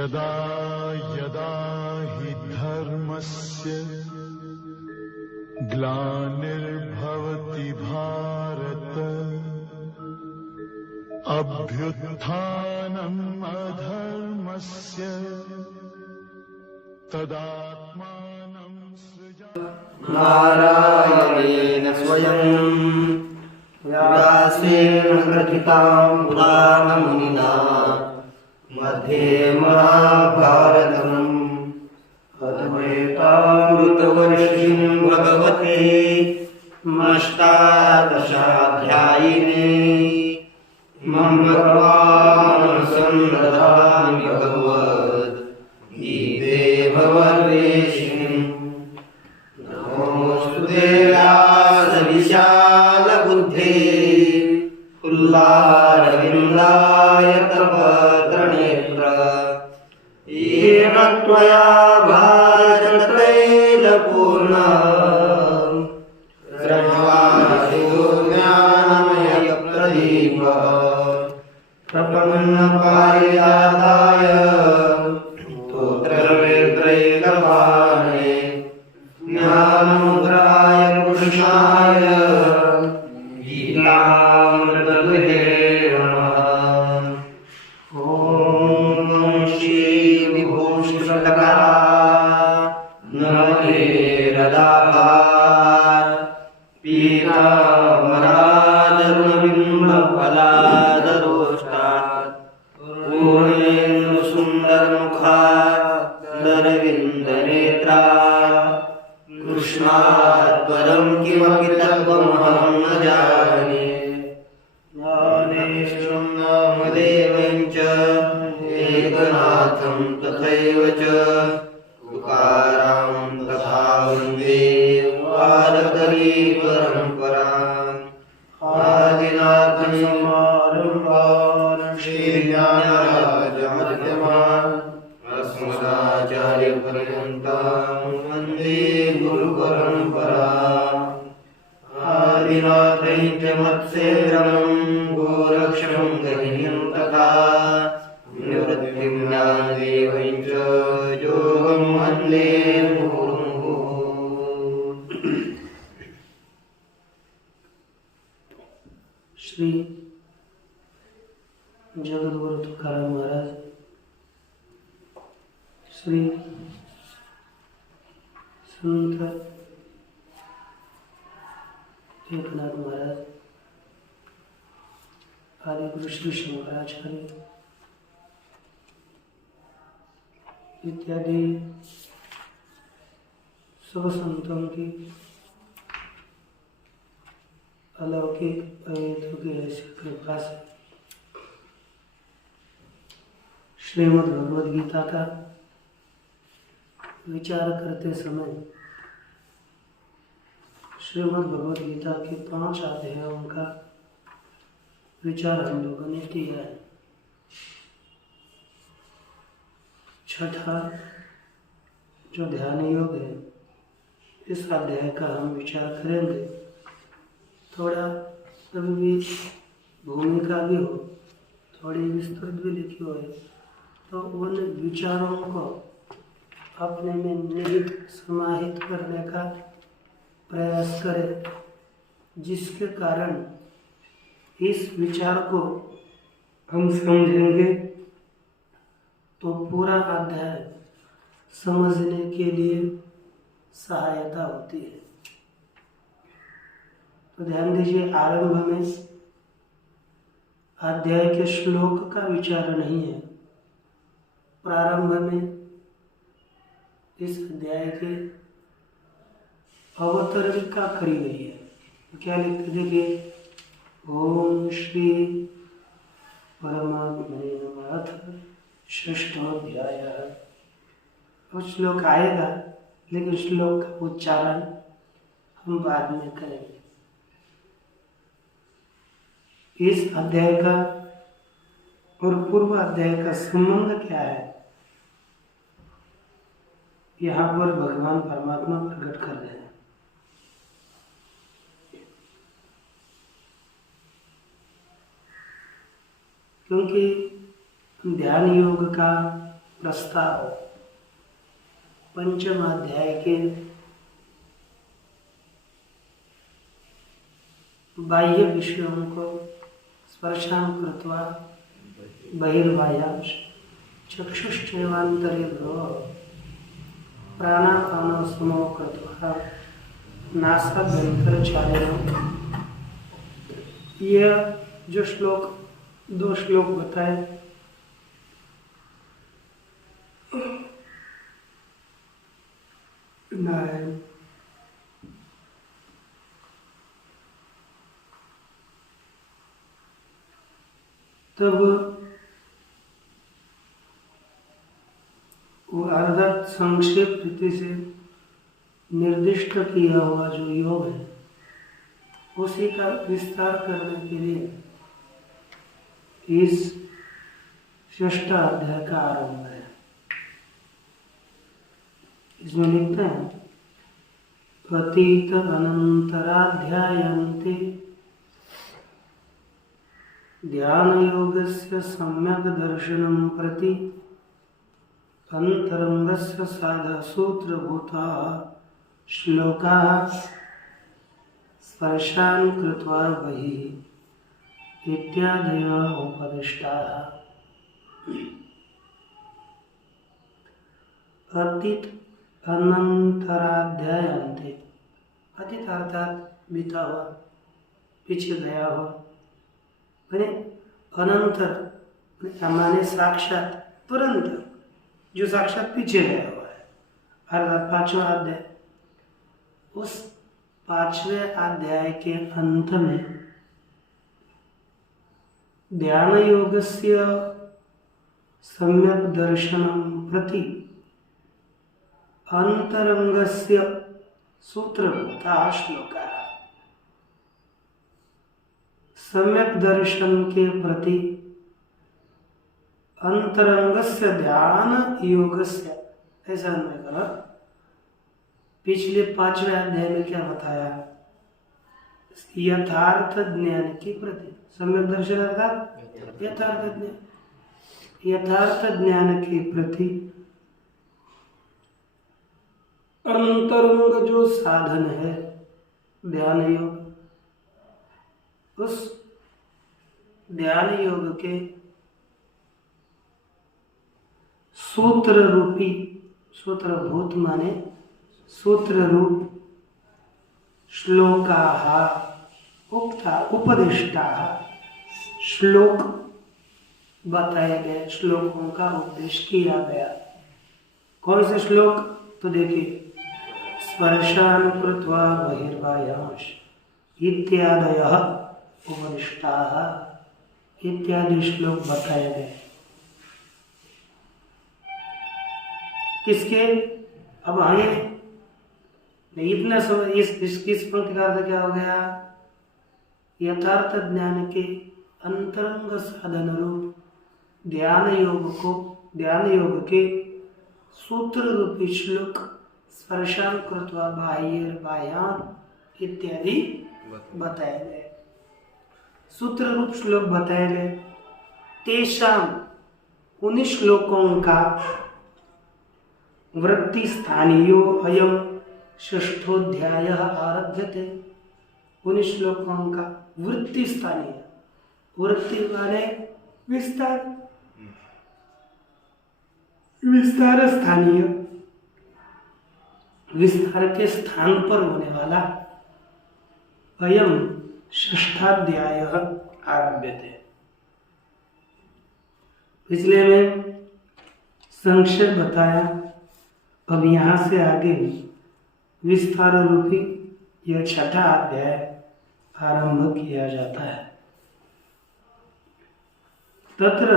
यदा यदा हि धर्मस्य ग्लानिर्भवति भारत अभ्युत्थानम् अधर्मस्य तदात्मानं सृजामि। नारायणेन स्वयं व्यासेन ग्रथितां पुराणमुनिना मध्ये महाभारतम् अद्वैतामृतवर्षिणीं भगवते अष्टादशाध्यायिने इमं भगवान् सन्दधामि भगवद्गीते भवद्वेषिणीम्। नमोऽस्तुते व्यासविशालबुद्धे फुल्लारविन्दाय तपत्रनेत्र येन त्वया भारतत्रैलपूर्णः प्रज्वालितो ज्ञानमयप्रदीपः प्रपन्नपारिजाताय स्तोत्रवेत्रैकपाणे ज्ञानमुद्राय कृष्णाय गीतामृतदुहे नमः। ॐ श्री विभूषितकरा नमते रदाभार पीताम्बरादरुणबिम्बफलादरोष्टात् पूर्णेन्दुसुन्दरमुखादरविन्दनेत्रात् कृष्णात् परं किमपि तत्त्वमहं न जाने। ज्ञानेश्वरं नामदेवं च एकनाथं तथैव च तुकारां तथा वन्दे वारकरी परम्पराम्। आदिनाथं समारम्भां श्रीज्ञानराजमध्यमाम् अस्मदाचार्यपर्यन्तां वन्दे गुरुपरम्पराम्। आदिनाथं च मत्सेन्द्रं गोरक्षं गहिनीं तथा निवृत्तिं ज्ञानदेवं च योगं वन्दे मुहुर्मुहुः। श्री जगद्गुरु तुकाराम महाराज, श्री संत एकनाथ महाराज, आदि गुरु श्री शंकराचार्य इत्यादि सब संतों की अलौकिक अवैधों की ऐसी कृपा से श्रीमद् भगवद गीता का विचार करते समय श्रीमद् भगवद गीता के 5 अध्यायों का विचार हम लोगों ने किया है। छठा जो ध्यान योग है, इस अध्याय का हम विचार करेंगे। थोड़ा कभी भी भूमिका भी हो, थोड़ी विस्तृत भी लिखी हो, तो उन विचारों को अपने में निहित समाहित करने का प्रयास करें, जिसके कारण इस विचार को हम समझेंगे तो पूरा अध्याय समझने के लिए सहायता होती है। तो ध्यान दीजिए, आरंभ में अध्याय के श्लोक का विचार नहीं है। प्रारंभ में इस अध्याय के अवतरणिका करी गई है। क्या लिखते देखिए, ओम श्री परमात्मने नमः। अथ षष्ठोऽध्याय। और श्लोक आएगा, लेकिन श्लोक का उच्चारण हम बाद में करेंगे। इस अध्याय का और पूर्व अध्याय का संबंध क्या है, यहाँ पर भगवान परमात्मा प्रकट कर रहे हैं। क्योंकि ध्यान योग का प्रस्ताव पंचम अध्याय के बाह्य विषयों को स्पर्शान कृत्वा बहिर्बाह्यांश चक्षुश्चैवान्तरे प्राणापानसमो कृत्वा नासाभ्यन्तरचालनम्। यह जो श्लोक 2 श्लोक बताए नारायण तब वो अर्थात संक्षेप रीति से निर्दिष्ट किया हुआ जो योग है उसी का विस्तार करने के लिए इस 6ठ अध्याय का आरंभ है। इसमें लिखते हैं अतीत अनंतराध्यायन्ते ध्यान योगस्य सम्यक दर्शनं प्रति अंतरंगस्य साधसूत्रभूता श्लोकाः स्पर्शान् कृत्वा बहिः इत्यादयः उपदिष्टाः। अतीत अनंतराध्यायन्ते, अतीत अर्थात बीता हुआ, पीछे गया हुआ, अनंतर माने साक्षात तुरंत, जो साक्षात पीछे गया हुआ है, अर्थात 5वां अध्याय। उस 5वें अध्याय के अंत में ध्यान योगस्य सम्यक दर्शनं प्रति अंतरंगस्य सूत्रभूता श्लोका। सम्यक दर्शन के प्रति अंतरंगस्य ध्यान योगस्य, ऐसा अन्वय करो। पिछले 5वें अध्याय में क्या बताया? यथार्थ ज्ञान की प्रति सम्यक दर्शन अर्थात यथार्थ ज्ञान, यथार्थ ज्ञान के प्रति अंतरंग जो साधन है ध्यान योग, उस ध्यान योग के सूत्र रूपी, सूत्रभूत माने सूत्र रूप श्लोकाः उक्ता उपदिष्टाः, श्लोक बताए गए, श्लोकों का उपदेश किया गया। कौन से श्लोक? तो देखिए, स्पर्शान् कृत्वा बहिर्बाह्यांश इत्यादयः उपदिष्टाः, इत्यादि श्लोक बताए गए। किसके? अब हमें इतना समझ, इस पंक्ति का अर्थ क्या हो गया? यथार्थ ज्ञान के अंतरंग साधन रूप ध्यान योग को, ध्यान योग के सूत्र रूपी श्लोक स्पर्शान् कृत्वा बाह्यान् इत्यादि बताए गए, सूत्र रूप श्लोक बताए गए। तेषाम, उन्हीं श्लोकों का वृत्ति स्थानीयो अयम 6ठोऽध्याय आरभ्यते। उन श्लोकों का वृत्ति स्थानीय, वृत्ति माने विस्तार, विस्तार स्थानीय, विस्तार के स्थान पर होने वाला अयम 6ठाध्याय आरभ्यते। पिछले में संक्षेप बताया, अब यहाँ से आगे विस्तार रूपी यह 6ठा अध्याय आरंभ किया जाता है। तत्र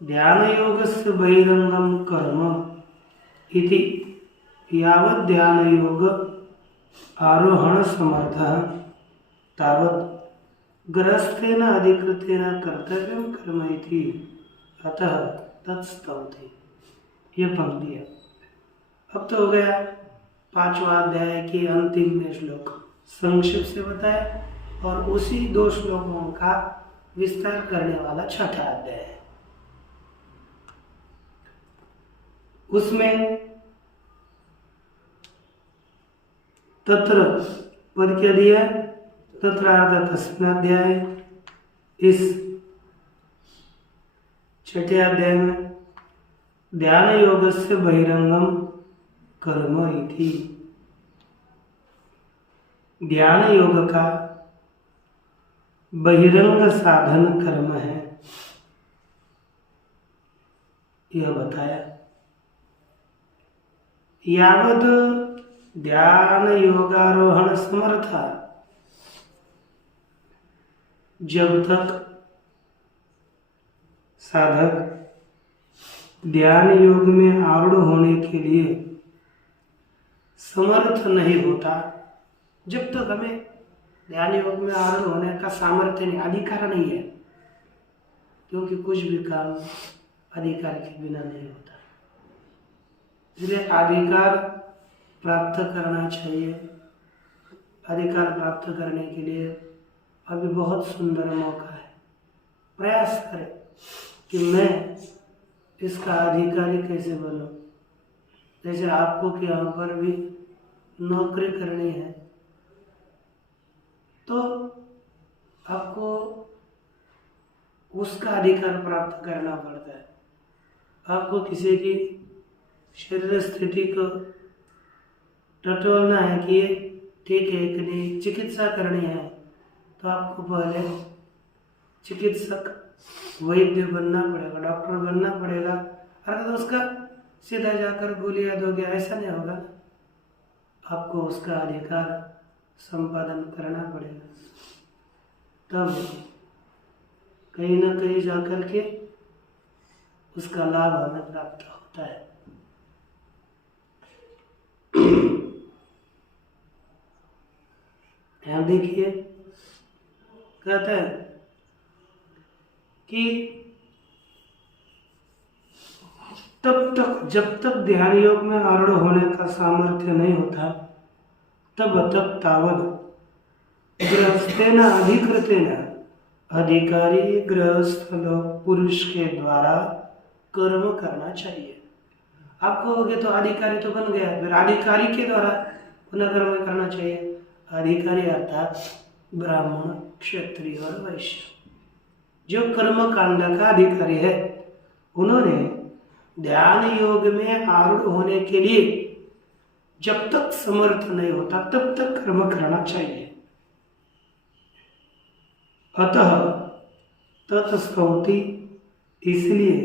ध्यान योगस्य बहिरंगम कर्म इति यावत् ध्यान योग आरोहण समर्थः तावत् गृहस्थेन अधिकृतेन कर्तव्यं कर्म इति अतः तत्स्तौति। ये पंक्ति है। अब तो हो गया 5वां अध्याय के अंतिम में श्लोक संक्षिप्त से बताया, और उसी 2 श्लोकों का विस्तार करने वाला 6ठा अध्याय है। उसमें तत्र पद क्या दिया? तत्रार्ध तस्मिन्नाध्याय। इस छठे अध्याय में ध्यान योगस्य बहिरंगम कर्म इति, ध्यान योग का बहिरंग साधन कर्म है, यह बताया। यावद ध्यान योगारोहण समर्था, जब तक साधक ध्यान योग में आरूढ़ होने के लिए समर्थ नहीं होता, जब तक हमें ध्यान योग में आरूढ़ होने का सामर्थ्य नहीं, अधिकार नहीं है, क्योंकि कुछ भी काम अधिकार के बिना नहीं होता। इसलिए अधिकार प्राप्त करना चाहिए। अधिकार प्राप्त करने के लिए अभी बहुत सुंदर मौका है। प्रयास करें कि मैं इसका अधिकारी कैसे बनूं। जैसे आपको कि यहाँ पर भी नौकरी करनी है, तो आपको उसका अधिकार प्राप्त करना पड़ता है। आपको किसी की शरीर स्थिति को टटोलना है कि ये ठीक है कि नहीं, चिकित्सा करनी है, तो आपको पहले चिकित्सक वैद्य बनना पड़ेगा, डॉक्टर बनना पड़ेगा। अगर तो उसका सीधा जाकर गोलियां दोगे, ऐसा नहीं होगा। आपको उसका अधिकार संपादन करना पड़ेगा, तब कहीं ना कहीं जाकर के उसका लाभ हमें प्राप्त होता है। यहाँ देखिए, कहते हैं कि तब तक, जब तक ध्यान योग में आरूढ़ होने का सामर्थ्य नहीं होता, तब तक तावत गृहस्थेन अधिकृतेन, अधिकारी गृहस्थ पुरुष के द्वारा कर्म करना चाहिए। आप कहोगे तो अधिकारी तो बन गया, फिर अधिकारी के द्वारा पुनः कर्म करना चाहिए। अधिकारी अर्थात ब्राह्मण, क्षत्रिय और वैश्य, जो कर्म कांड का अधिकारी है, उन्होंने ध्यान योग में आरूढ़ होने के लिए जब तक समर्थ नहीं होता तब तक कर्म करना चाहिए। अतः तत्स्तौति, इसलिए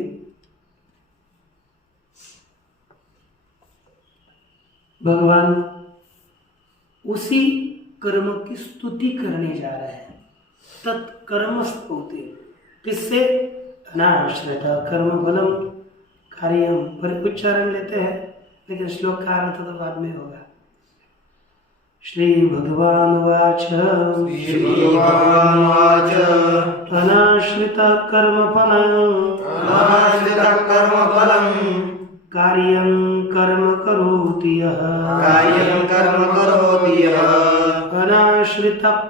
भगवान उसी कर्म की स्तुति करने जा रहे हैं। तत्कर्म स्तौति, किससे? अनाश्रित कर्म फलम कार्यम, पर उच्चारण लेते हैं, लेकिन श्लोक का अर्थ तो बाद में होगा। श्री भगवान वाच, अनाश्रित कर्म फलम कार्यं कर्म करोति यः, अनाश्रित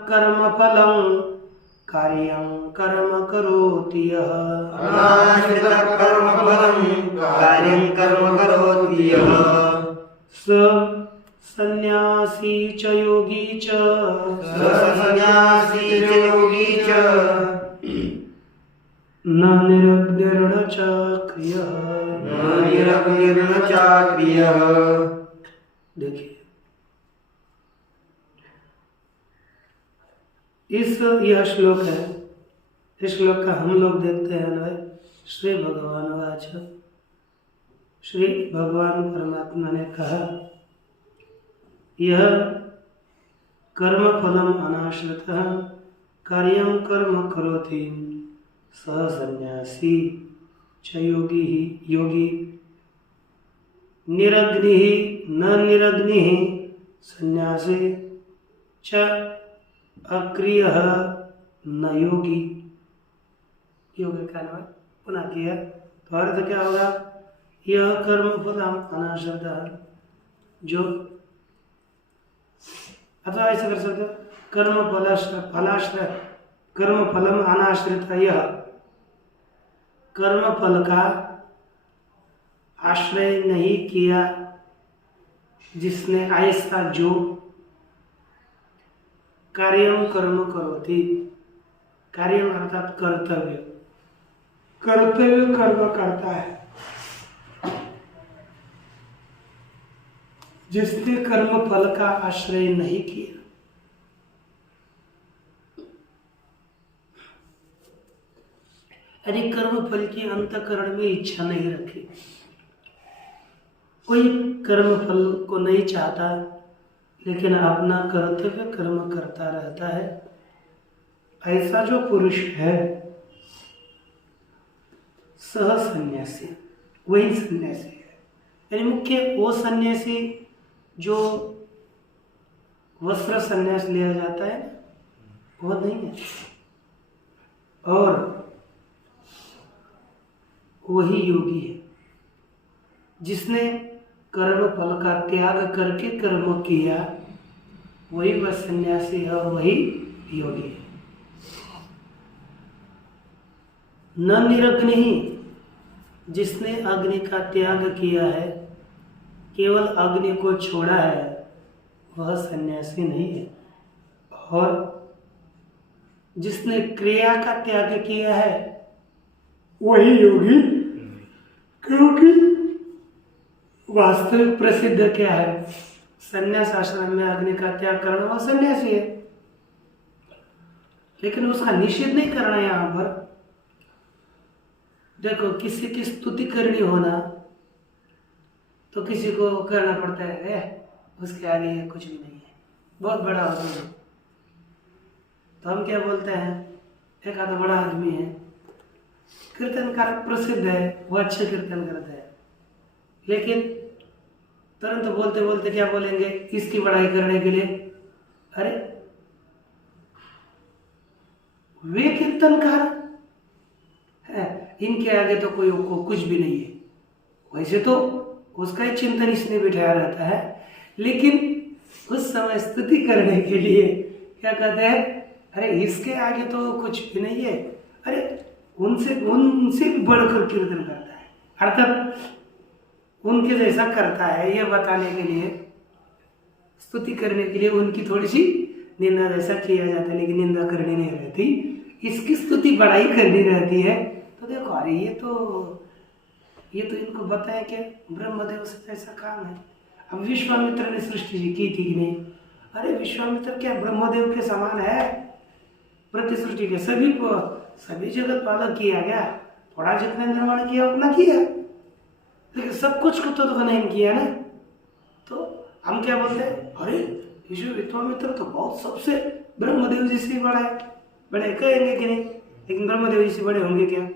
कर्म फलं कार्यं कर्म करोति यः, स सन्यासी च योगी च, न निरग्निर्न च क्रियः। देखिए, यह श्लोक है। इस श्लोक का हम लोग देखते हैं अन्वय। श्री भगवान वाच, श्री भगवान परमात्मा ने कहा, यह कर्म फलम अनाश्रितः कार्यं कर्म करोति, सह सन्यासी च योगी निरग्नि न निरग्नि सन्यासी च अक्रिय न योगी। योग का नाम पुनः किया तो अर्थ क्या होगा? यह कर्म फल अनाश्रित, जो अथवा ऐसा कर सकते, कर्म फलाश्रय कर्म फलम अनाश्रित, यह कर्म फल का आश्रय नहीं किया, जिसने ऐसा जो कार्यम कर्म करोति, कार्यम अर्थात कर्तव्य, कर्तव्य कर्म करता है, जिसने कर्म फल का आश्रय नहीं किया, यदि कर्म फल की अंतःकरण में इच्छा नहीं रखी, कोई कर्म फल को नहीं चाहता लेकिन अपना कर्तव्य कर्म करता रहता है, ऐसा जो पुरुष है सह सन्यासी, वही सन्यासी है। यानी मुख्य वो सन्यासी जो वस्त्र सन्यास लिया जाता है वो नहीं है, और वही योगी है जिसने कर्म फल का त्याग करके कर्म किया, वही वह सन्यासी है और वही योगी है। न निरग्नि ही, जिसने अग्नि का त्याग किया है, केवल अग्नि को छोड़ा है, वह सन्यासी नहीं है। और जिसने क्रिया का त्याग किया है वही योगी, क्योंकि वास्तविक प्रसिद्ध क्या है, सन्यास आश्रम में अग्नि का त्याग करना वह सन्यासी है, लेकिन उसका निषेध नहीं करना। यहाँ पर देखो, किसी की स्तुति करनी होना तो किसी को करना पड़ता है, उसके आगे ये कुछ भी नहीं है, बहुत बड़ा आदमी है, तो हम क्या बोलते हैं, एक आधा बड़ा आदमी है, कीर्तनकार प्रसिद्ध है, वो अच्छे कीर्तन करते हैं, लेकिन तुरंत बोलते बोलते क्या बोलेंगे, इसकी बड़ाई करने के लिए, अरे वे कीर्तनकार है, इनके आगे तो कोई कुछ भी नहीं है। वैसे तो उसका ही चिंतन इसने बिठाया रहता है, लेकिन उस समय स्तुति करने के लिए क्या कहते हैं, अरे इसके आगे तो कुछ भी नहीं है, अरे उनसे भी बढ़कर कीर्तन करता है, अर्थात उनके जैसा करता है, ये बताने के लिए, स्तुति करने के लिए उनकी थोड़ी सी निंदा जैसा किया जाता है, लेकिन निंदा करनी नहीं रहती, इसकी स्तुति बढ़ाई करनी रहती है। तो देखो, अरे ये तो इनको बताया कि ब्रह्मदेव से ऐसा काम है। अब विश्वामित्र ने सृष्टि की थी कि नहीं, अरे विश्वामित्र क्या ब्रह्मदेव के समान है, प्रति सृष्टि के सभी जगत पालक किया गया, थोड़ा जितना निर्माण किया उतना किया, लेकिन सब कुछ को तो नहीं किया ना। तो हम क्या बोलते हैं, अरे विश्वामित्र तो बहुत सबसे ब्रह्मदेव जी से बड़ा है, बड़े कहेंगे कि नहीं, लेकिन ब्रह्मदेव जी से बड़े होंगे क्या,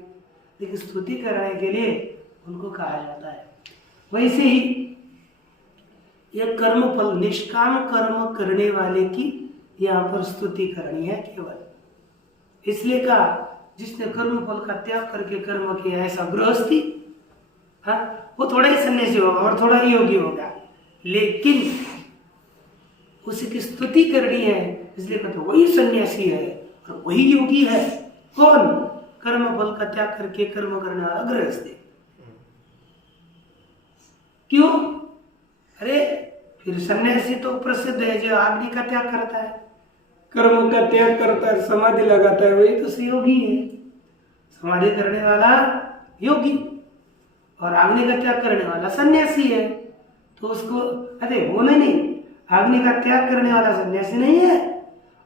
लेकिन स्तुति कराने के लिए उनको कहा जाता है। वैसे ही यह कर्म फल, निष्काम कर्म करने वाले की यहाँ पर स्तुति करनी है केवल, इसलिए कहा जिसने कर्म फल का त्याग करके कर्म किया, ऐसा गृहस्थी, हाँ, वो थोड़ा ही सन्यासी होगा और थोड़ा ही योगी होगा, लेकिन उसी की स्तुति करनी है, इसलिए कहते वही सन्यासी है और वही योगी है। कौन? कर्म फल का त्याग करके कर्म करने वाला गृहस्थी। क्यों? अरे फिर सन्यासी तो प्रसिद्ध है जो अग्नि का त्याग करता है, कर्म का त्याग करता है, समाधि लगाता है, वही तो योगी है। समाधि करने वाला योगी और अग्नि का त्याग करने वाला सन्यासी है। तो उसको अरे वो नहीं, अग्नि का त्याग करने वाला सन्यासी नहीं है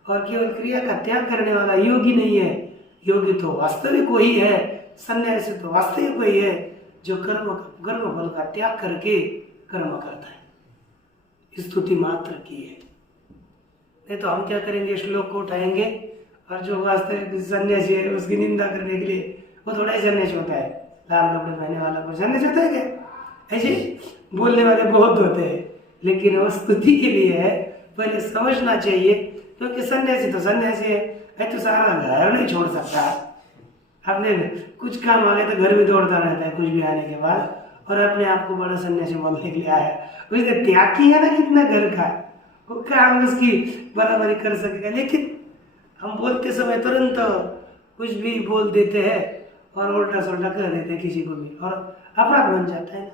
और केवल क्रिया का त्याग करने वाला योगी नहीं है। योगी तो वास्तविक वही है, सन्यासी तो वास्तविक वही है जो कर्म फल का त्याग करके कर्म करता है। स्तुति मात्र की है, नहीं तो हम क्या करेंगे, श्लोक को उठाएंगे और जो वास्तविक सन्यासी है उसकी निंदा करने के लिए, वो थोड़ा ही सन्यासी होता है, लाल कपड़े पहनने वाला कोई सन्यासी होता है क्या? ऐसे बोलने वाले बहुत होते हैं, लेकिन वो स्तुति के लिए है, पहले समझना चाहिए, क्योंकि सन्यासी तो सन्यासी है, तो सारा घर नहीं छोड़ सकता। अपने कुछ काम आ गए तो घर में दौड़ता रहता है कुछ भी आने के बाद, और अपने आप को बड़ा सन्यासी बोलने के लिए आया, उसने त्याग किया ना कितना घर का, वो काम उसकी बराबरी कर सकेगा। लेकिन हम बोलते समय तुरंत कुछ भी बोल देते हैं और उल्टा सुल्टा कर देते हैं किसी को भी, और अपराध बन जाता है ना।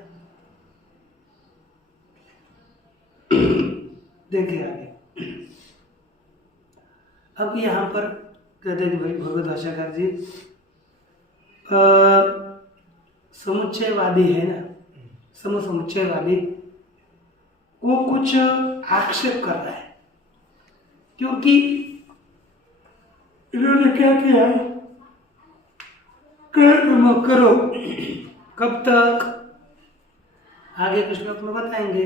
देखिए आगे। अब यहाँ पर कहते हैं कि भाई भगवत भाषाकार जी समुच्चयवादी है ना, समुच्चयवादी वो कुछ आक्षेप कर रहा है, क्योंकि इन्होंने क्या किया, कर्म करो कब तक, आगे कुछ लोग में बताएंगे,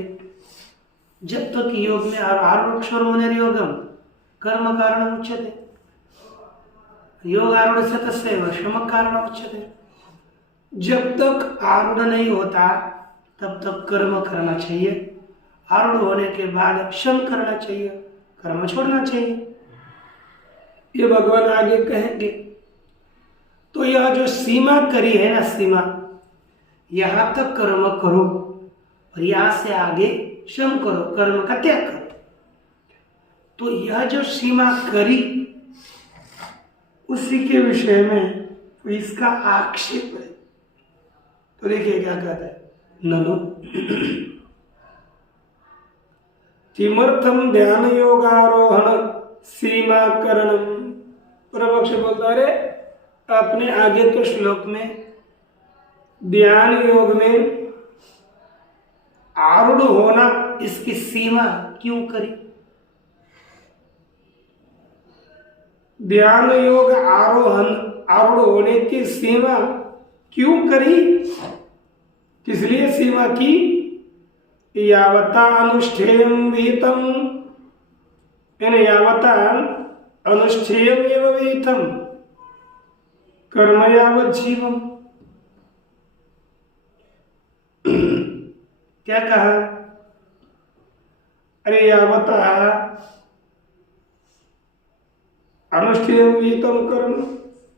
जब तक योग में आरूढ़ कर्म कारण उच्यते, योग आरूढ़ से तस्यैव शम कारण उच्यते। जब तक आरूढ़ नहीं होता तब तक कर्म करना चाहिए, आरूढ़ होने के बाद शम करना चाहिए, कर्म छोड़ना चाहिए, ये भगवान आगे कहेंगे। तो यह जो सीमा करी है ना, सीमा यहां तक कर्म करो और यहां से आगे शम करो, कर्म का त्याग करो। तो यह जो सीमा करी उसी के विषय में तो इसका आक्षेप है। तो देखिए क्या कहता है, ननु किमर्थम ध्यान योगारोहण सीमा करणम। पूर्वपक्ष बोलता है अपने आगे के श्लोक में ध्यान योग में आरूढ़ होना इसकी सीमा क्यों करी, ध्यान योग आरूढ़ होने की सीमा क्यों करी, किस लिए सीमा की, यावता अनुष्ठेयम विहितम, यानी यावता अनुष्ठेयम एव विहितम कर्म यावत जीवम। क्या कहा, अरे यावता अनुष्ठेयम विहितम कर्म,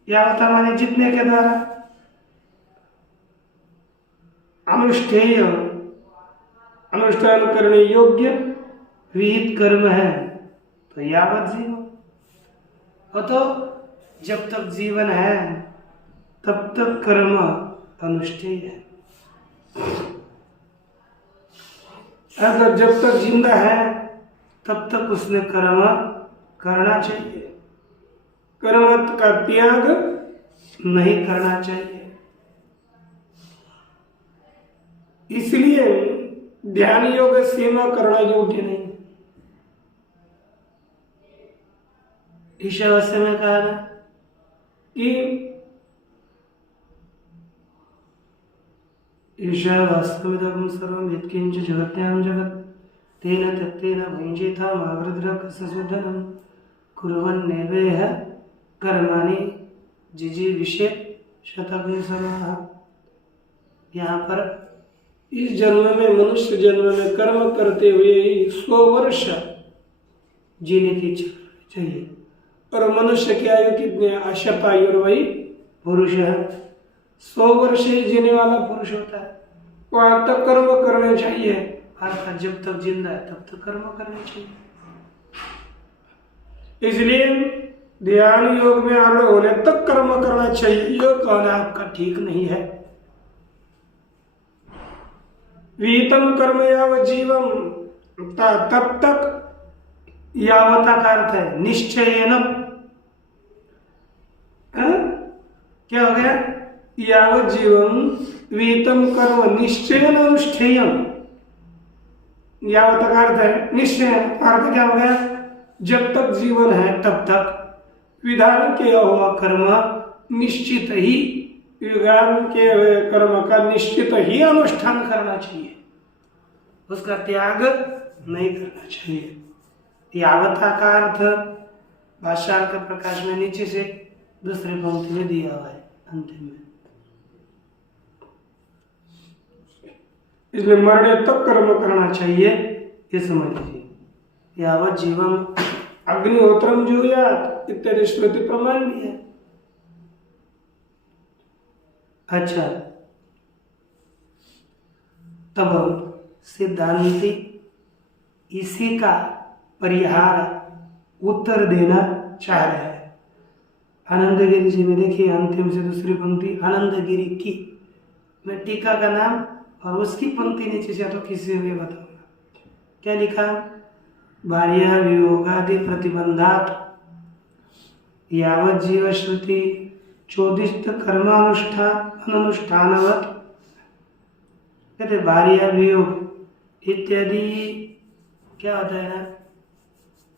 यावता माने जितने के द्वारा, अनुष्ठेय अनुष्ठान करने योग्य विहित कर्म है, तो यावत जीवन, और तो जब तक जीवन है तब तक कर्म अनुष्ठेय है। अगर जब तक जिंदा है तब तक उसने कर्म करना चाहिए, कर्म का त्याग नहीं करना चाहिए। इसलिए ध्यान योग सीमा करना योग्य नहीं। ईशावास्य में कहा ना कि ईशावास्यमिदं सर्वं यत्किंच जगत्यां जगत् तेन तत्तेन भुञ्जीथा मावृद्रकसुधनं कुर्वन्नेवेह कर्माणि जिजीविषेत् शतग्निसमाः। यहाँ पर इस जन्म में, मनुष्य जन्म में कर्म करते हुए ही 100 वर्ष जीने की इच्छा चाहिए। और मनुष्य की आयु कितनी है, अशतायुर्वै पुरुष है, 100 वर्ष ही जीने वाला पुरुष होता है। वहां तक कर्म करने चाहिए, अर्थात जब तक जिंदा है तब तक कर्म करने चाहिए। इसलिए ध्यान योग में आरूढ़ होने तक कर्म करना चाहिए, यह कहना आपका ठीक नहीं है। विहितम कर्म यावत जीवम, तब तक यावता का अर्थ है निश्चयेन, क्या हो गया, यावत जीवम विहितम कर्म निश्चयेन अनुष्ठेयम, यावता का अर्थ है निश्चय, अर्थ क्या हो गया, जब तक जीवन है तब तक विधान किया हुआ कर्म निश्चित ही, विधान के हुए कर्म का निश्चित ही अनुष्ठान करना चाहिए, उसका त्याग नहीं करना चाहिए। यावता का अर्थ भाष्य के प्रकाश में नीचे से दूसरे पंक्ति में दिया हुआ है अंतिम में। इसलिए मरने तक कर्म करना चाहिए, ये समझ लीजिए। यावत जीवम अग्निहोत्रम जुहुयात् इत्यादि स्मृति प्रमाण भी है। अच्छा, तब सिद्धांति इसी का परिहार उत्तर देना चाह रहे हैं। आनंदगिरी जी में देखिए अंतिम से दूसरी पंक्ति, आनंदगिरी की, मैं टीका का नाम और उसकी पंक्ति नीचे से तो किसी भी बताऊंगा। क्या लिखा, भार्या वियोगादि प्रतिबंधात यावत जीव श्रुति चोदिष्ट कर्मानुष्ठानवत, कहते भार्या वियोग इत्यादि क्या होता है ना,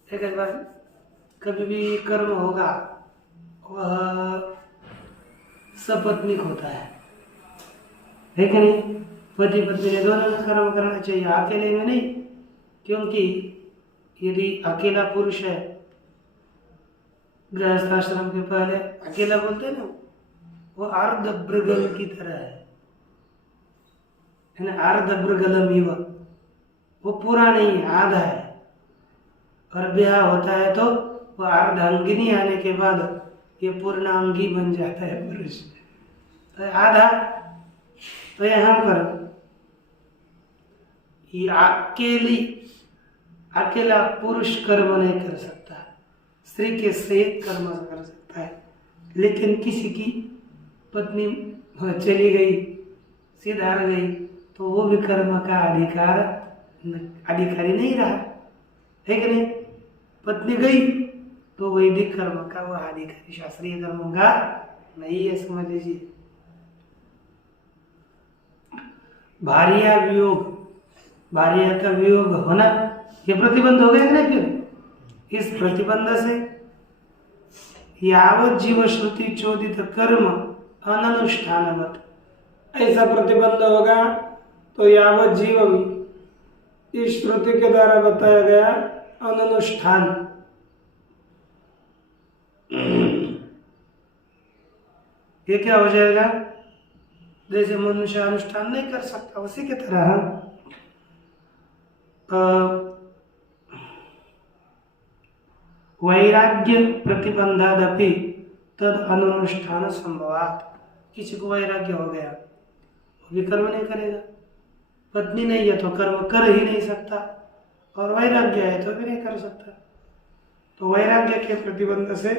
एक बार कभी भी कर्म होगा वह सपत्निक होता है कि नहीं। पति पत्नी ने दोनों में कर्म करना चाहिए, अकेले में नहीं, क्योंकि यदि अकेला पुरुष है, गृहस्थाश्रम के पहले अकेला बोलते हैं ना, वो अर्धभृगल की तरह है ना, अर्धभृगलम युवक, वो पूरा नहीं है, आधा है। और ब्याह होता है तो वो अर्धांगिनी आने के बाद ये पूर्णांगी बन जाता है पुरुष, तो आधा। तो यहाँ पर ये अकेला पुरुष कर्म नहीं कर सकता, स्त्री के सहित कर्म कर सकता है। लेकिन किसी की पत्नी चली गई, सिधार गई, तो वो भी कर्म का अधिकारी नहीं रहा, है कि नहीं। पत्नी गई तो वैदिक कर्म का वो अधिकारी, शास्त्रीय कर्म का नहीं है, समझ लीजिए। भार्या वियोग, भार्या का वियोग होना ये प्रतिबंध हो गया कि नहीं। फिर इस प्रतिबंध से यावत जीव श्रुति चोदित कर्म अननुष्ठानवत, ऐसा प्रतिबंध होगा तो यावत जीवम इस श्रुति के द्वारा बताया गया अननुष्ठान, ये क्या हो जाएगा। जैसे मनुष्य अनुष्ठान नहीं कर सकता, उसी की तरह वैराग्य प्रतिबंधादपि तद अनुष्ठान संभवात, किसी को वैराग्य हो गया वो भी कर्म नहीं करेगा, पत्नी नहीं है तो कर्म कर ही नहीं सकता, और वैराग्य है तो भी नहीं कर सकता। तो वैराग्य के प्रतिबंध से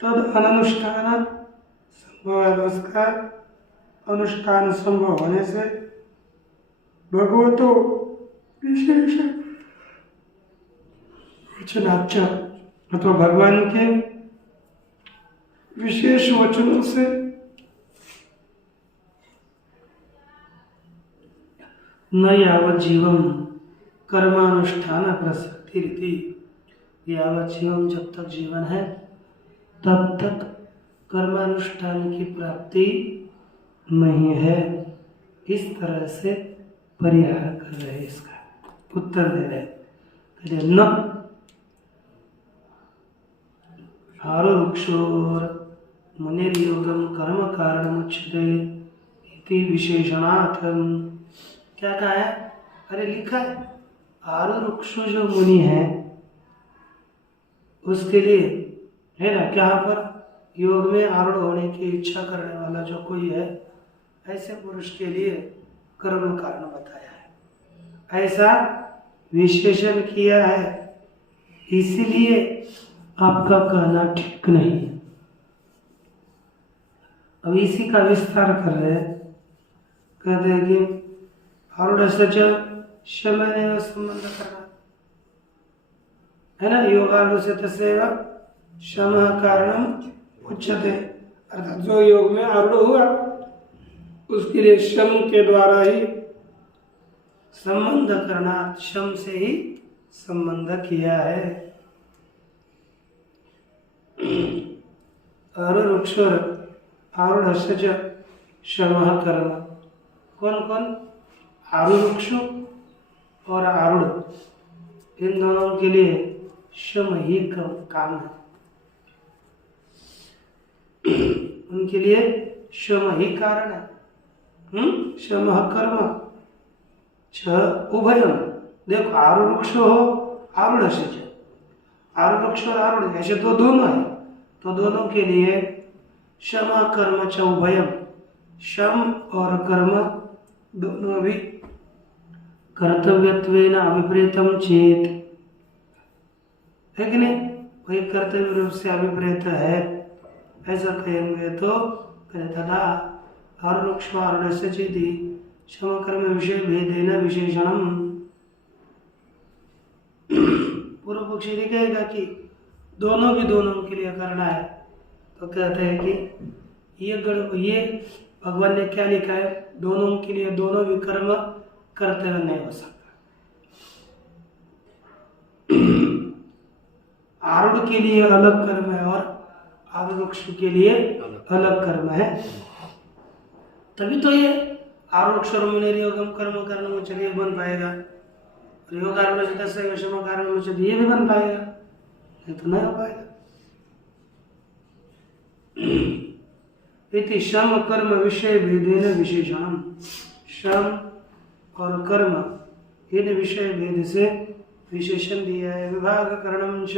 तद अनुष्ठान संभव है, उसका अनुष्ठान संभव होने से भगवतो विशेष वचनाच्य, अथवा भगवान के विशेष वचनों से न यावत जीवम कर्मानुष्ठान प्रसक्ति रीति, यावत जीवम जब तक जीवन है तब तक कर्मानुष्ठान की प्राप्ति नहीं है। इस तरह से परिहार कर रहे हैं, इसका उत्तर दे रहे। न आरुक्षोर मुनिर्योगम कर्म कारण उच्यते इति विशेषणार्थम, क्या कहा है, अरे लिखा है आरुक्षु जो मुनि है उसके लिए है ना, क्या पर योग में आरूढ़ होने की इच्छा करने वाला जो कोई है, ऐसे पुरुष के लिए कर्म कारण बताया है, ऐसा विशेषण किया है। इसीलिए आपका कहना ठीक नहीं है। अब इसी का विस्तार कर रहे हैं, कहते हैं कि आरूढ़ सच समय ने संबंध करना है ना, योगारूढ़ से तसेव शम कारणम उच्यते, अर्थात जो योग में आरूढ़ हुआ उसके लिए शम के द्वारा ही संबंध करना, शम से ही संबंध किया है। आरूढ़ आरूढ़ सच शम कर्म, कौन कौन, आरुक्षु और आरूढ़, इन दोनों के लिए शम ही काम है, उनके लिए शम ही कारण है। शम कर्म छ उभयम, देखो आरुक्ष हो आरूढ़ से, आरुक्ष और आरूढ़ ऐसे तो दोनों है, तो दोनों के लिए शम कर्म च उभयम, शम और कर्म दोनों भी कर्तव्यत्वेन अभिप्रेतम चेत, है कि नहीं, वही कर्तव्य रूप से अभिप्रेत है, ऐसा कहेंगे तो तथा आरुक्ष आरूढ़ चेति शम कर्म विषय भेदेन विशेषणम, पक्षी कहेगा कि दोनों भी दोनों के लिए करना है, तो कहते हैं कि ये भगवान ने क्या लिखा है, दोनों के लिए दोनों भी कर्म करते हुए नहीं हो सकता। आरूढ़ के लिए अलग कर्म है और आरूढ़ के लिए अलग कर्म है। तभी तो ये आरूढ़ योगम कर्म करने में चलिए बन पाएगा, योग आरूढ़ विषम कारण में चलिए ये भी बन पाएगा, नहीं तो नहीं हो पाएगा। इति श्रम कर्म विषय भेदेन विशेषणम, श्रम और कर्म इन विषय भेद से विशेषण दिया है। विभाग करणम च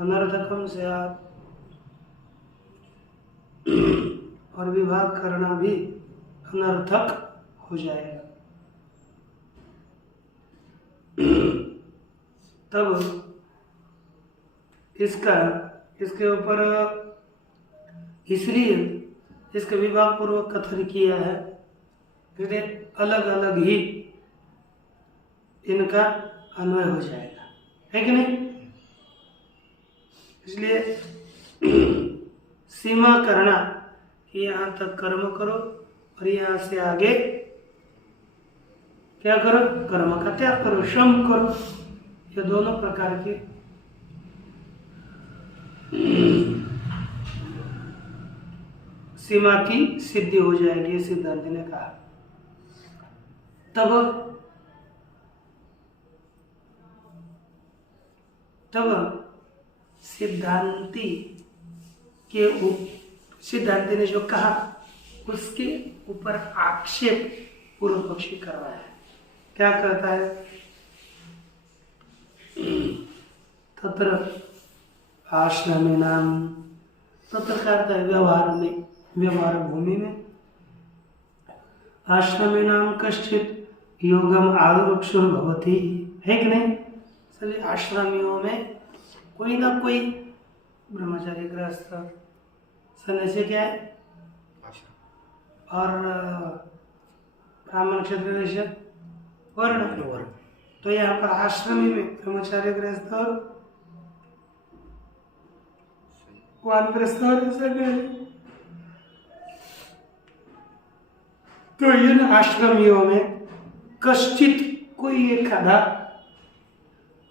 अनर्थकम स्यात्, और विभाग करना भी अनर्थक हो जाएगा। तब इसके ऊपर इसलिए इसका विभाग पूर्वक कथन किया है, क्योंकि अलग अलग ही इनका अन्वय हो जाएगा, है कि नहीं। इसलिए सीमा करना कि यहाँ तक कर्म करो और यहाँ से आगे क्या करो, कर्म का त्याग करो, श्रम करो। ये दोनों प्रकार के सीमा की सिद्धि हो जाएगी, सिद्धांत ने कहा। तब सिद्धांति ने जो कहा उसके ऊपर आक्षेप पूर्व पक्षी कर रहा है। क्या कहता है, तत्र आश्रमेनाम, तत्र करता है व्यवहार भूमि में, आश्रमेनाम कश्चित योगम आरूढ़ भवति, है कि नहीं। सभी आश्रमियों में कोई ना कोई ब्रह्मचारी गृहस्थ सन्यासी क्या है, और ब्राह्मण क्षत्रिय वैश्य वर्ण। तो यहाँ पर आश्रमी में ब्रह्मचारी गृहस्थ और वानप्रस्थ और तो इन आश्रमियों में कश्चित कोई एक आधा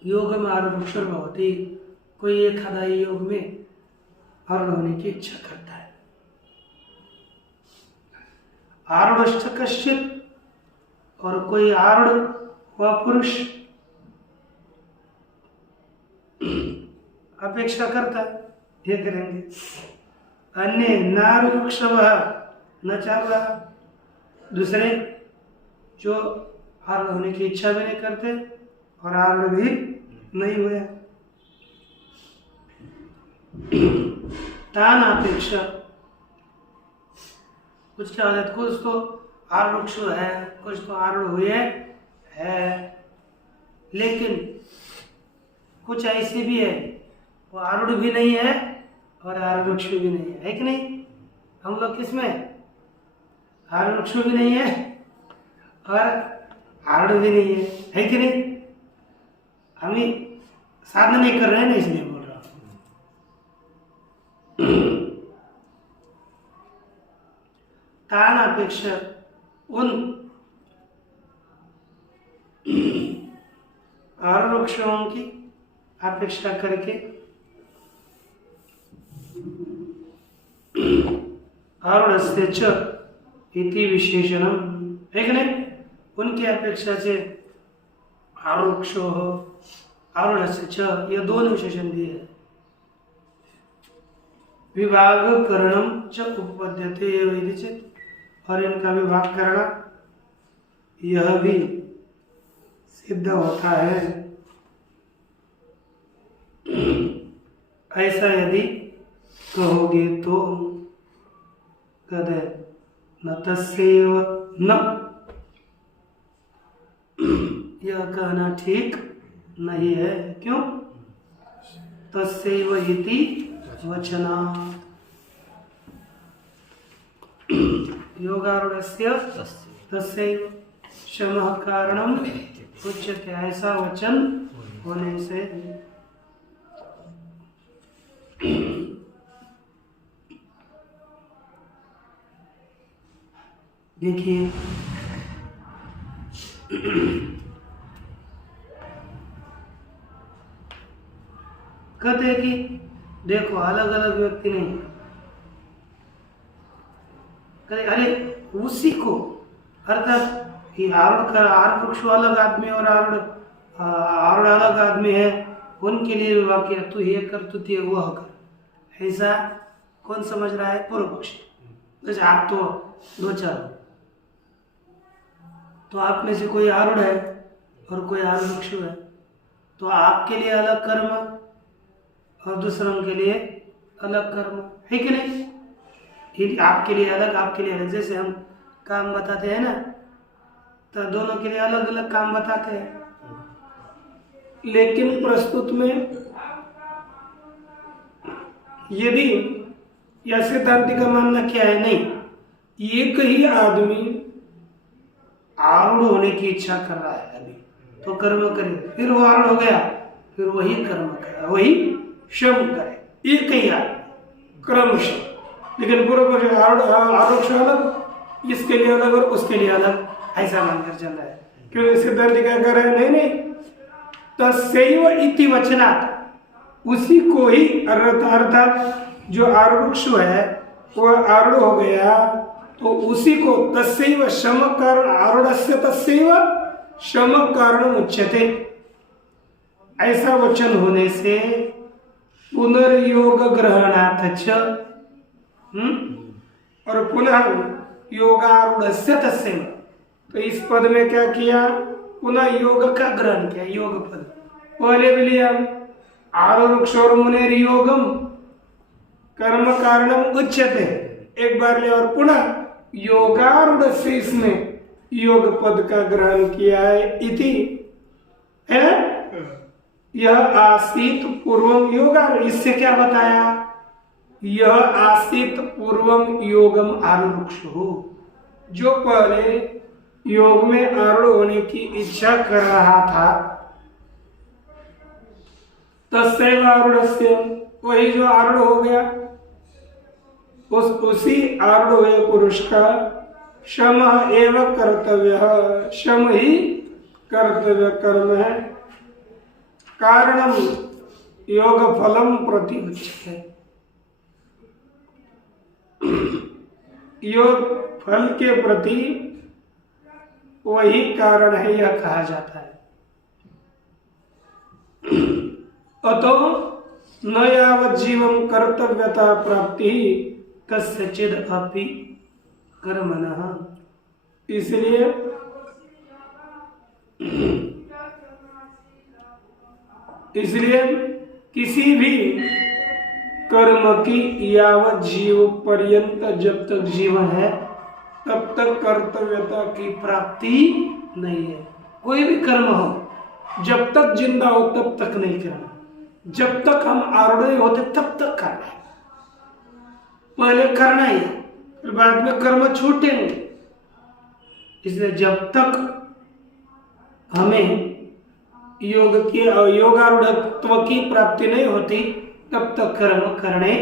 योग में आरूढ़ भवति, कोई एक आधा योग में आरूढ़ होने की इच्छा करता है। आरूढ़ कश्चित, और कोई आरूढ़ व पुरुष अपेक्षा करता है, ये करेंगे। अन्य नारूढ़ न चाह रहा, दूसरे जो आरूढ़ होने की इच्छा भी नहीं करते और आरूढ़ भी नहीं हुए। तान अपेक्षा, कुछ क्या होता है, कुछ तो आरूढ़ है, कुछ तो आरूढ़ हुए है, लेकिन कुछ ऐसे भी है वो आरूढ़ भी नहीं है और आरूढ़ भी नहीं है कि नहीं। हम लोग किसमें, आरूढ़ भी नहीं है और आरूढ़ भी नहीं है कि नहीं। हम साधना नहीं कर रहे हैं ना, इसलिए बोल रहा हूं। तान अपेक्षा, उन आरूढ़ों की अपेक्षा करके आरूढ़ से च इति विशेषणम, है कि नहीं। उनकी अपेक्षा से आरूढ़ हो, आरूढ़ से च, ये दोनों विशेषण दिए हैं। विभाग करणम च उपपद्यते वैदिचित, और इनका विभाग करना यह भी सिद्ध होता है। ऐसा यदि कहोगे तो कहते न तस्यैव न, यह कहना ठीक नहीं है। क्यों, तस्यैव इति वचनात्, योगारूढ़स्य तस्यैव शमः कारणम उच्यते, ऐसा वचन होने से देखिए कहते हैं कि देखो अलग अलग व्यक्ति नहीं, कहते अरे उसी को, अर्थात ये आरूढ़ वृक्ष अलग आदमी और आरूढ़ अलग आदमी है, उनके लिए वाक्य तू ये कर तू ये वह कर, ऐसा कौन समझ रहा है? पूर्व पक्षी। जैसे आप तो दो चार, तो आप में से कोई आरूढ़ है और कोई आरूढ़ वृक्ष है, तो आपके लिए अलग कर्म और दूसरों के लिए अलग कर्म है कि नहीं? आपके लिए अलग, जैसे हम काम बताते हैं ना, तो दोनों के लिए अलग अलग काम बताते हैं, लेकिन प्रस्तुत में यदि या सिद्धांति का मानना क्या है? नहीं, एक ही आदमी आरूढ़ होने की इच्छा कर रहा है अभी, तो कर्म करे, फिर वो आरूढ़ हो गया, फिर वही कर्म करे, वही श्रम करे, एक ही आदमी क्रमशः। लेकिन पूर्व पक्ष आरूढ़ अलग, इसके लिए अलग और उसके लिए अलग, ऐसा मानकर चल रहा है। क्योंकि सिद्धांत क्या कर रहे हैं? नहीं, तस्यैव इति वचनात्, उसी को ही, अर्थात जो आरूढ़ है वो आरूढ़ हो गया, तो उसी को तस्यैव शम कारण आरूढ़स्य तस्यैव शम कारण उच्यते, ऐसा वचन होने से पुनर्योग ग्रहणात् च, और पुनः योगारूढ़स्य तस्यैव, तो इस पद में क्या किया? पुनः योग का ग्रहण किया, योग पद पहले भी लिया, आरूढ़ मुनेर योगम कर्म कारणम उच्यते, एक बार लिया, और पुनः योगारूढ़ से इसमें योग पद का ग्रहण किया है, इति है। यह आसीत पूर्वम योगारूढ़, इससे क्या बताया? यह आसीत पूर्वम योगम आरूढ़ हो, जो पहले योग में आरूढ़ होने की इच्छा कर रहा था, तस्यैव आरूढ़स्य, वही जो आरूढ़ हो गया, उसी आरूढ़ हुए पुरुष का शम एव कर्तव्य, शम ही कर्तव्य कर्म है, कारणम योग फलम प्रति उच्यते, योग फल के प्रति वही कारण है, यह कहा जाता है। अतो न यावत् जीवं कर्तव्यता प्राप्ति कस्यचिद अपि कर्मणः, इसलिए किसी भी कर्म की यावत जीव पर्यंत जब तक जीवन है तब तक कर्तव्यता की प्राप्ति नहीं है। कोई भी कर्म हो, जब तक जिंदा हो तब तक नहीं करना, जब तक हम आरूढ़ होते तब तक करना है, पहले करना ही, फिर बाद में कर्म छूटेंगे। इसलिए जब तक हमें योगारूढ़त्व की प्राप्ति नहीं होती तब तक कर्म करने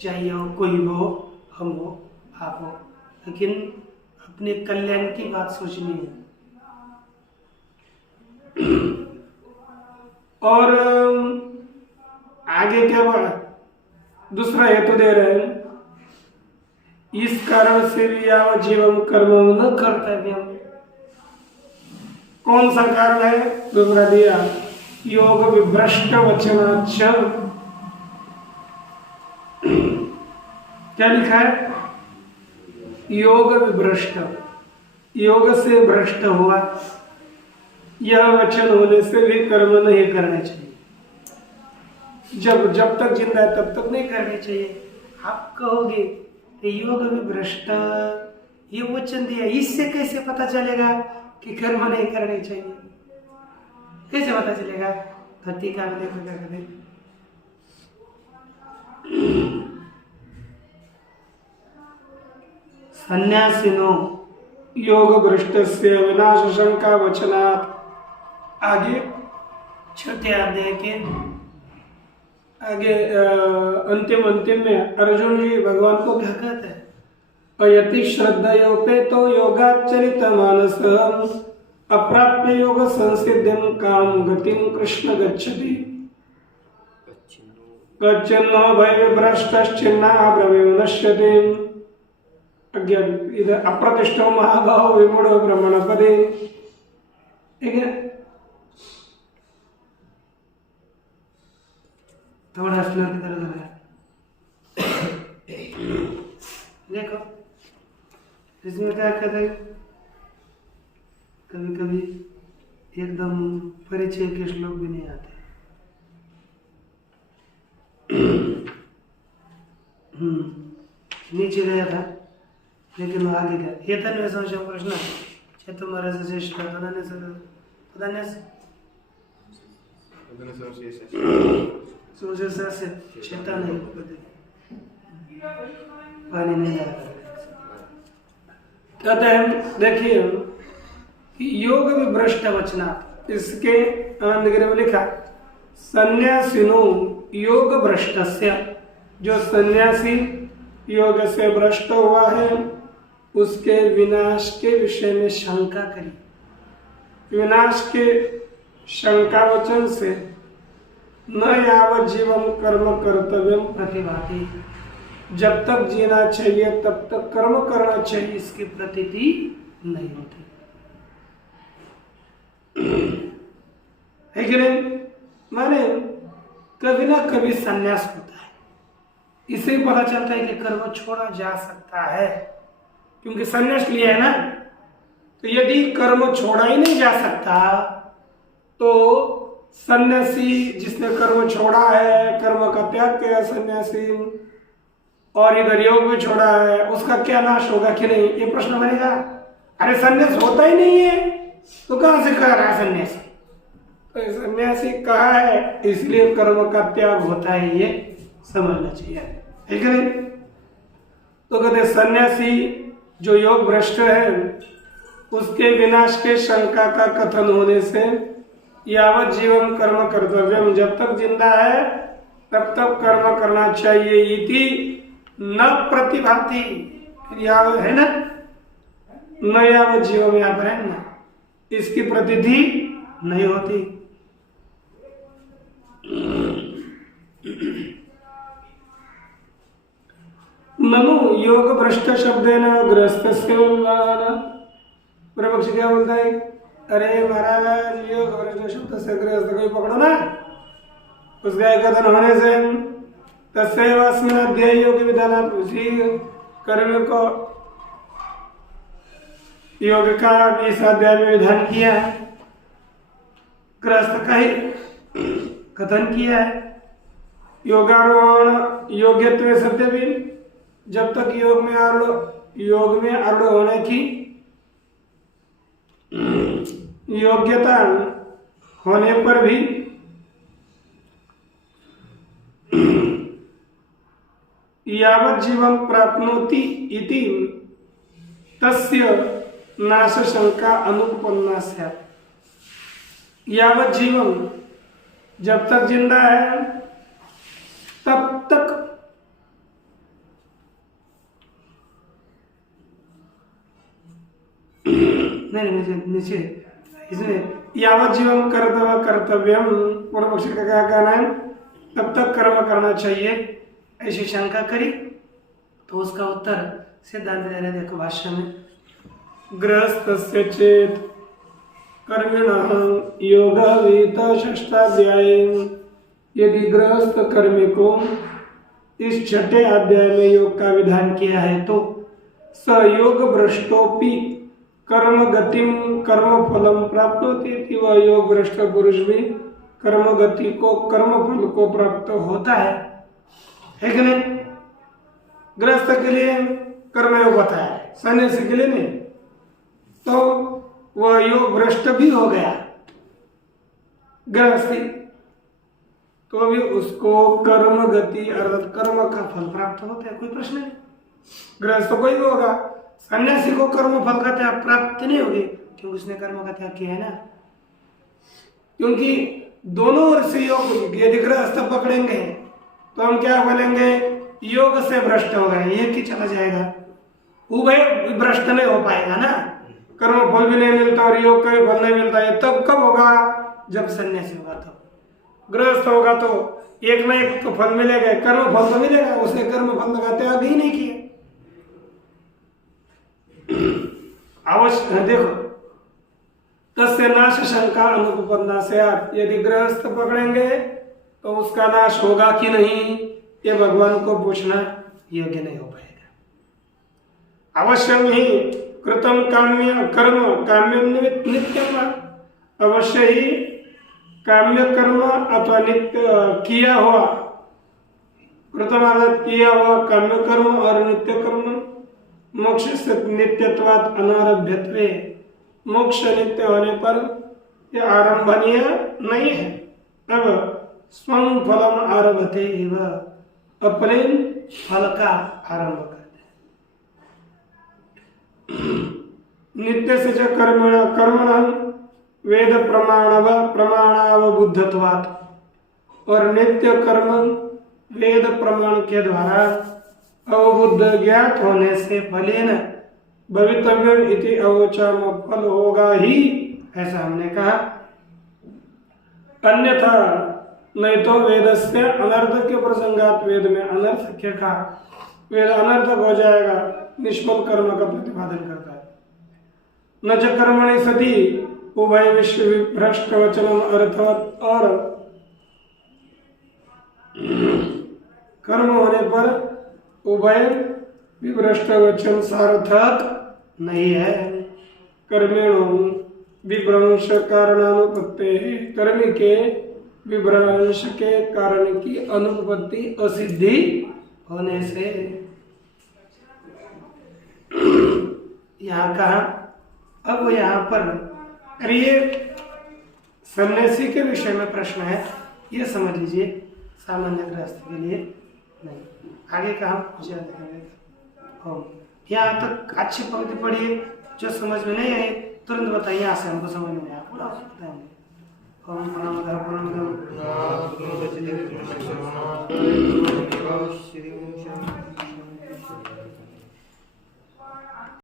चाहिए, हो कोई हो, हम हो, आप हो, लेकिन अपने कल्याण की बात सोचनी है। और आगे क्या बोला? दूसरा हेतु दे रहे हैं, इस कारण से भी यावत् जीवम कर्म न कर्तव्यम। कौन सा कारण है? दूसरा दिया, योग विभ्रष्ट वचनाच्च। क्या लिखा है? योग विभ्रष्ट, योग से भ्रष्ट हुआ, यह वचन होने से भी कर्म नहीं करने चाहिए। जब तक जिंदा है तब तक नहीं करने चाहिए। आप कहोगे योग विभ्रष्ट, ये वचन दिया, इससे कैसे पता चलेगा कि कर्म नहीं करने चाहिए? कैसे पता चलेगा? तो टीका में देखो क्या कहते हैं, सन्यासिनो योग भ्रष्टस्य विनाश शंका वचनात्। आगे छठे अध्याय के आगे अंतिम में अर्जुन जी भगवान को क्या कहते हैं? अयति श्रद्धयोपेतो योगाचरित मानस अप्राप्य योग संसिद्धिं काम गतिं कृष्ण गच्छति कच्चिन्नो भय विभ्रष्टश्चिन्ना ब्रह्म नश्यति इधर अप्रतिष्ठो महाभाव विमूढ़ो ब्रह्मणपदे। ठीक है, थोड़ा श्लोक इधर उधर देखो, इसमें क्या कहते हैं, कभी कभी एकदम परिचय के श्लोक भी नहीं आते। नीचे गया था लेकिन वो आगे गया। ये तन्वे संशय प्रश्न चेतुमरस श्रेष्ठ चेता नहीं पानी नहीं आता। कहते हैं देखिए कि योग विभ्रष्ट वचना, इसके आनंदगिरी में लिखा सन्यासिनो योग भ्रष्टस्य, जो सन्यासी योग से भ्रष्ट हुआ है उसके विनाश के विषय में शंका करी। विनाश के शंका वचन से न यावत जीवन कर्म कर्तव्यम प्रतिभाति, जब तक जीना चाहिए तब तक कर्म करना चाहिए, इसकी प्रतीति नहीं होती है कि नहीं? माने कभी ना कभी संन्यास होता है, इससे ही पता चलता है कि कर्म छोड़ा जा सकता है, क्योंकि संन्यास लिया है ना। तो यदि कर्म छोड़ा ही नहीं जा सकता तो सन्यासी जिसने कर्म छोड़ा है, कर्म का त्याग किया सन्यासी, और इधर योग भी छोड़ा है, उसका क्या नाश होगा कि नहीं, ये प्रश्न बनेगा। अरे सन्यास होता ही नहीं है तो कहां से कह रहा है सन्यासी? तो सन्यासी कहा है इसलिए कर्म का त्याग होता है, ये समझना चाहिए, है कि नहीं? तो कहते सन्यासी जो योग भ्रष्ट है उसके विनाश के शंका का कथन होने से यावत जीवन कर्म कर्तव्यम, जब तक जिंदा है तब तक कर्म करना चाहिए, इति न प्रतिभाति, यावत है ना, न यावत जीवन यहाँ पर है ना, इसकी प्रतीति नहीं होती। ननु योग भ्रष्ट शब्देन गृहस्थस्य प्रवक्ष क्या बोलता है? अरे महाराज योग भ्रष्ट शब्द से गृहस्थ कोई पकड़ो ना, उसका कथन होने से तस्यैवास्मिन् अध्याये योग विधान, उसी कर्म को योग का इस अध्याय में विधान किया है, गृहस्थ का ही कथन किया है। योगारोहण योग्यत्व सत्य भी, जब तक योग में आरूढ़ होने की योग्यता होने पर भी यावत जीवन प्राप्नोति इति तस्य नाश शंका अनुपन्ना स्यात्। यावत जीवन जब तक जिंदा है तब तक नहीं नीचे इसमें यावत जीवन कर्तव्यम, पूर्व पक्ष का क्या कहना है? तब तक कर्म करना चाहिए, ऐसी शंका करी तो उसका उत्तर सिद्धांत दे रहे, देखो भाष्य में, गृहस्थस्य चेत कर्मिणः योगवीत षष्ठाध्याय, यदि गृहस्थ कर्मी को इस छठे अध्याय में योग का विधान किया है तो स योग भ्रष्टोपि कर्म गतिम कर्म फलम प्राप्त होती थी, वह योग भ्रष्ट पुरुष भी कर्म गति को कर्म फल को प्राप्त होता है कि नहीं? गृहस्थ के लिए कर्मयोग बताया है, सन्यासी के लिए नहीं, तो वह योग भ्रष्ट भी हो गया गृहस्थी, तो भी उसको कर्म गति अर्थात कर्म का फल प्राप्त होता है, कोई प्रश्न नहीं। गृहस्थ कोई भी होगा, सन्यासी को कर्म फल का त्याग प्राप्त नहीं होगी क्योंकि उसने कर्म का त्याग किया है ना। क्योंकि दोनों ओर से योग, यदि गृहस्थ पकड़ेंगे तो हम क्या बोलेंगे, योग से भ्रष्ट हो गए, ये कि चला जाएगा, उभय भ्रष्ट नहीं हो पाएगा ना। कर्म फल भी नहीं मिलता और योग का भी फल नहीं मिलता, ये तब कब होगा, जब सन्यासी होगा। तो गृहस्थ होगा तो एक ना एक तो फल मिलेगा, कर्म फल तो मिलेगा, उसने कर्म फल लगाते आगे ही नहीं किए। अवश्य देखो, तस्य नाश शंका अनुपन्ना से, यदि गृहस्थ पकड़ेंगे तो उसका नाश होगा कि नहीं, ये भगवान को पूछना योग्य नहीं हो पाएगा। अवश्य ही कृतम काम्य कर्म काम्य नित्यम, अवश्य ही काम्य कर्म अथवा नित्य किया हुआ, कृतम अर्थात किया हुआ काम्य कर्म और नित्य कर्म मोक्ष से नित्यत्वात् अनारभ्यत्वे, मोक्ष नित्य होने पर यह आरंभनीय नहीं है। अब स्वं फलम आरभते एव, अपने फल का आरंभ करते हैं। नित्य से जो कर्मण वेद प्रमाणावबुद्धत्वात्, और नित्य कर्म वेद प्रमाण के द्वारा अवबुद्ध ज्ञात होने से फलेन भवितव्य इति अवोचम, फल होगा ही, ऐसा हमने कहा। अन्यथा नहीं तो वेदस्य अनर्थक के प्रसंगात, वेद में अनर्थक का, वेद अनर्थक हो जाएगा, निष्फल कर्म का प्रतिपादन करता है। न च कर्मणि सति उभय विश्व भ्रष्ट वचनम अर्थवत, और कर्म होने पर उभय विभ्रष्ट वचन सार्थक नहीं है। कर्मेणो विभ्रंश कारणानुपत्ति, कर्म के विभ्रंश के कारण की अनुपत्ति असिद्धि होने से, यहाँ कहा। अब यहाँ पर ये सन्यासी के विषय में प्रश्न है, ये समझ लीजिए, सामान्य गृहस्थ के लिए नहीं। आगे का हम पूछा देखेंगे। यहाँ तक अच्छी पंक्ति पढ़िए, जो समझ में नहीं आई तुरंत बताइए, यहाँ से हमको समझ में आया पूरा बताएंगे। ओम पूर्णमदः पूर्णमिदं